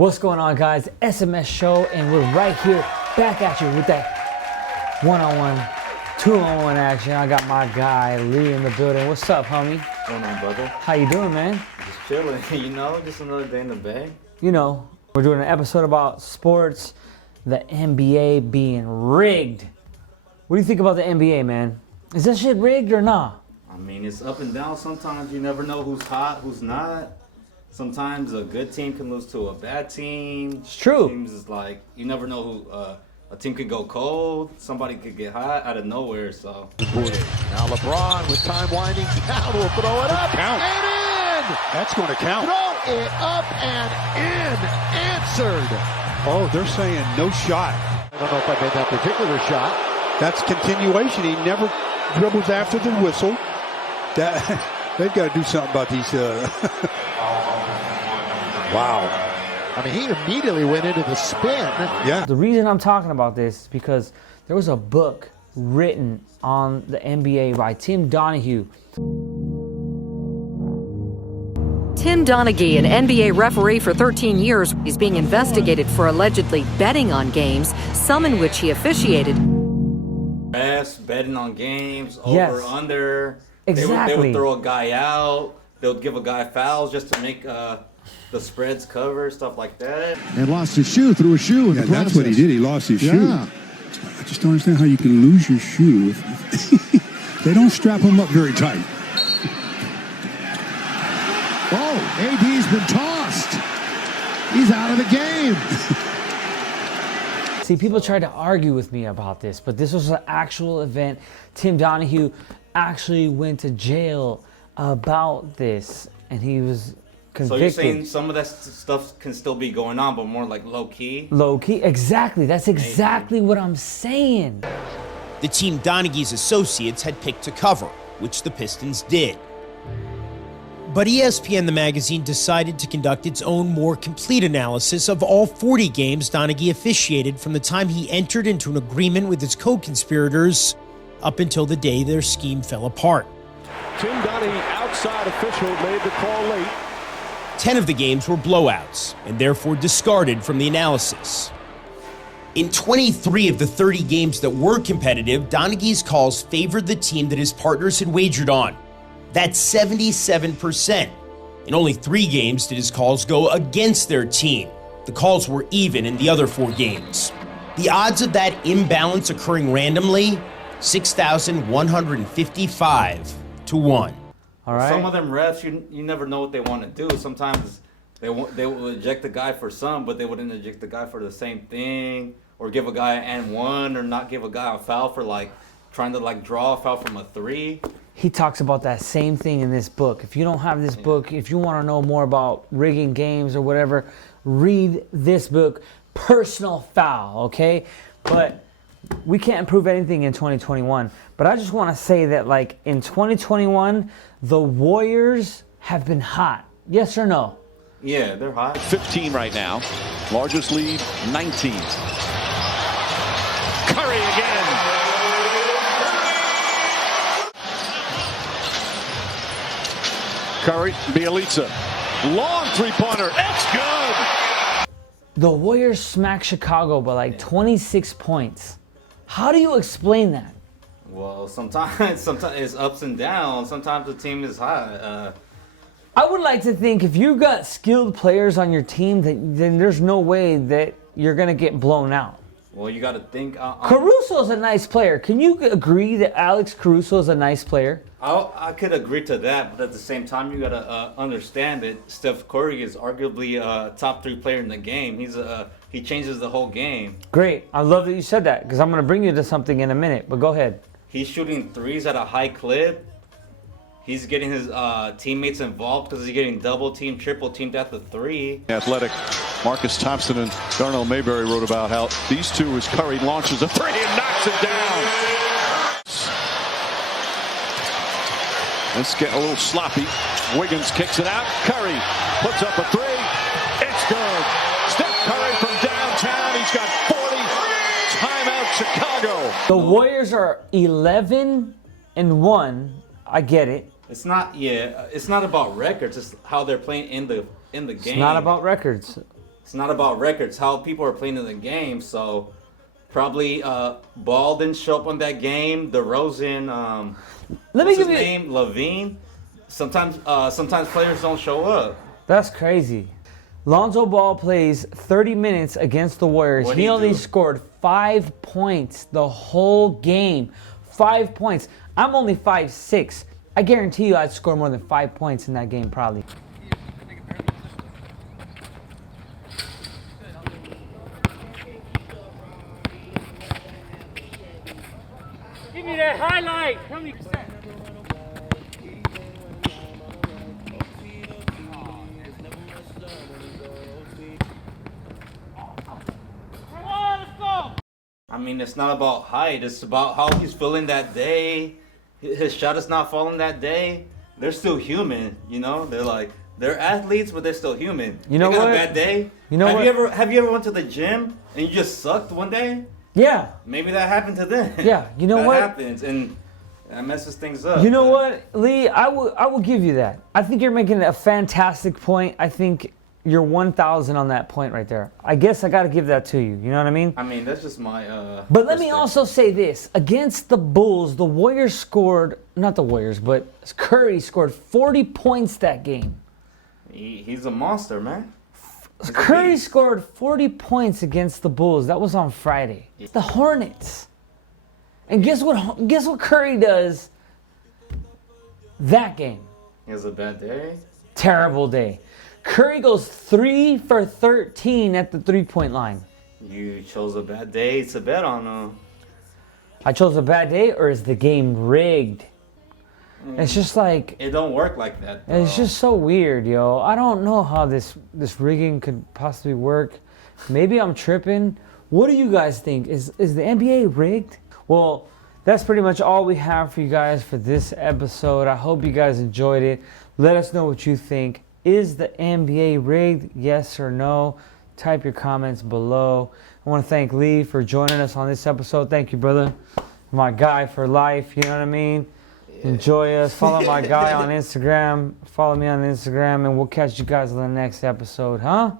What's going on, guys? SMS Show, and we're right here back at you with that one-on-one, two-on-one action. I got my guy Lee in the building. What's up, homie? What's going on, brother? How you doing, man? Just chilling, just another day in the bay. We're doing an episode about sports, the NBA being rigged. What do you think about the NBA, man? Is that shit rigged or not? I mean, it's up and down. Sometimes you never know who's hot, who's not. Sometimes a good team can lose to a bad team. It's true. Teams is like, you never know who, a team could go cold. Somebody could get hot out of nowhere, so. Now LeBron with time winding down will throw it up and in! That's going to count. Throw it up and in! Answered! Oh, they're saying no shot. I don't know if I made that particular shot. That's continuation. He never dribbles after the whistle. They've got to do something about these. Wow. I mean, he immediately went into the spin. Yeah. The reason I'm talking about this is because there was a book written on the NBA by Tim Donahue. Tim Donaghy, an NBA referee for 13 years, is being investigated for allegedly betting on games, some in which he officiated. Refs, betting on games, Yes. over, under. Exactly. They would throw a guy out. They would give a guy fouls just to make the spreads cover, stuff like that. And lost his shoe, threw a shoe in the process. That's what he did. He lost his shoe. Yeah. I just don't understand how you can lose your shoe. They don't strap him up very tight. Oh, AD's been tossed. He's out of the game. See, people tried to argue with me about this, but this was an actual event. Tim Donahue actually went to jail about this, and he was convicted. So you're saying some of that stuff can still be going on, but more like low-key? Low-key? Exactly. That's exactly what I'm saying. The team Donaghy's associates had picked to cover, which the Pistons did. But ESPN, the magazine, decided to conduct its own more complete analysis of all 40 games Donaghy officiated from the time he entered into an agreement with his co-conspirators up until the day their scheme fell apart. Tim Donaghy, outside official, made the call late. 10 of the games were blowouts and therefore discarded from the analysis. In 23 of the 30 games that were competitive, Donaghy's calls favored the team that his partners had wagered on. That's 77%. In only 3 games did his calls go against their team. The calls were even in the other 4 games. The odds of that imbalance occurring randomly, 6,155 to 1. All right. Some of them refs, you never know what they want to do. Sometimes they will eject the guy for some, but they wouldn't eject the guy for the same thing, or give a guy an one, or not give a guy a foul for trying to draw a foul from a 3. He talks about that same thing in this book. If you don't have this book, if you want to know more about rigging games or whatever, read this book, Personal Foul, okay? But we can't prove anything in 2021. But I just want to say that, in 2021, the Warriors have been hot. Yes or no? Yeah, they're hot. 15 right now. Largest lead, 19. Curry again. Curry, Bielitsa. Long three-pointer. It's good. The Warriors smacked Chicago by 26 points. How do you explain that? Well, sometimes it's ups and downs. Sometimes the team is hot. I would like to think if you got skilled players on your team, then there's no way that you're going to get blown out. Well, you got to think. Caruso's a nice player. Can you agree that Alex Caruso is a nice player? I could agree to that, but at the same time, you got to understand that Steph Curry is arguably a top 3 player in the game. He changes the whole game. Great. I love that you said that because I'm going to bring you to something in a minute, but go ahead. He's shooting threes at a high clip. He's getting his teammates involved because he's getting double team, triple teamed at the 3. Athletic Marcus Thompson and Darnell Mayberry wrote about how these two, as Curry launches a 3 and knocks it down. Let's get a little sloppy. Wiggins kicks it out. Curry puts up a 3. It's good. Steph Curry from downtown. He's got 40. Timeout Chicago. The Warriors are 11-1. I get it. It's not about records. It's how they're playing in the game. It's not about records. it's not about records. How people are playing in the game. So probably Ball didn't show up on that game. DeRozan, what's his name? Levine. Sometimes players don't show up. That's crazy. Lonzo Ball plays 30 minutes against the Warriors. What'd He he only do? scored 5 points the whole game. 5 points. I'm only 5'6". I guarantee you I'd score more than 5 points in that game probably. Give me that highlight. How many percent? I mean, it's not about height. It's about how he's feeling that day. His shot is not falling that day. They're still human, you know. They're athletes, but they're still human. You know they got what? a bad day. You know what? Have you ever went to the gym and you just sucked one day? Yeah. Maybe that happened to them. Yeah. You know that what? happens, and that messes things up. You know what, Lee? I will give you that. I think you're making a fantastic point. I think you're 1,000 on that point right there. I guess I got to give that to you. You know what I mean? I mean, that's just my. But let me also say this: against the Bulls, the Warriors scored not the Warriors, but Curry scored 40 points that game. He's a monster, man. Curry scored 40 points against the Bulls. That was on Friday. The Hornets. And guess what? Guess what Curry does that game? He has a bad day. Terrible day. Curry goes 3 for 13 at the 3-point line. You chose a bad day to bet on him. I chose a bad day, or is the game rigged? It's just like it don't work like that. Though. It's just so weird, yo. I don't know how this rigging could possibly work. Maybe I'm tripping. What do you guys think? Is the NBA rigged? Well, that's pretty much all we have for you guys for this episode. I hope you guys enjoyed it. Let us know what you think. Is the NBA rigged? Yes or no? Type your comments below. I want to thank Lee for joining us on this episode. Thank you, brother. My guy for life, you know what I mean? Yeah. Enjoy us. Follow my guy on Instagram. Follow me on Instagram, and we'll catch you guys on the next episode, huh?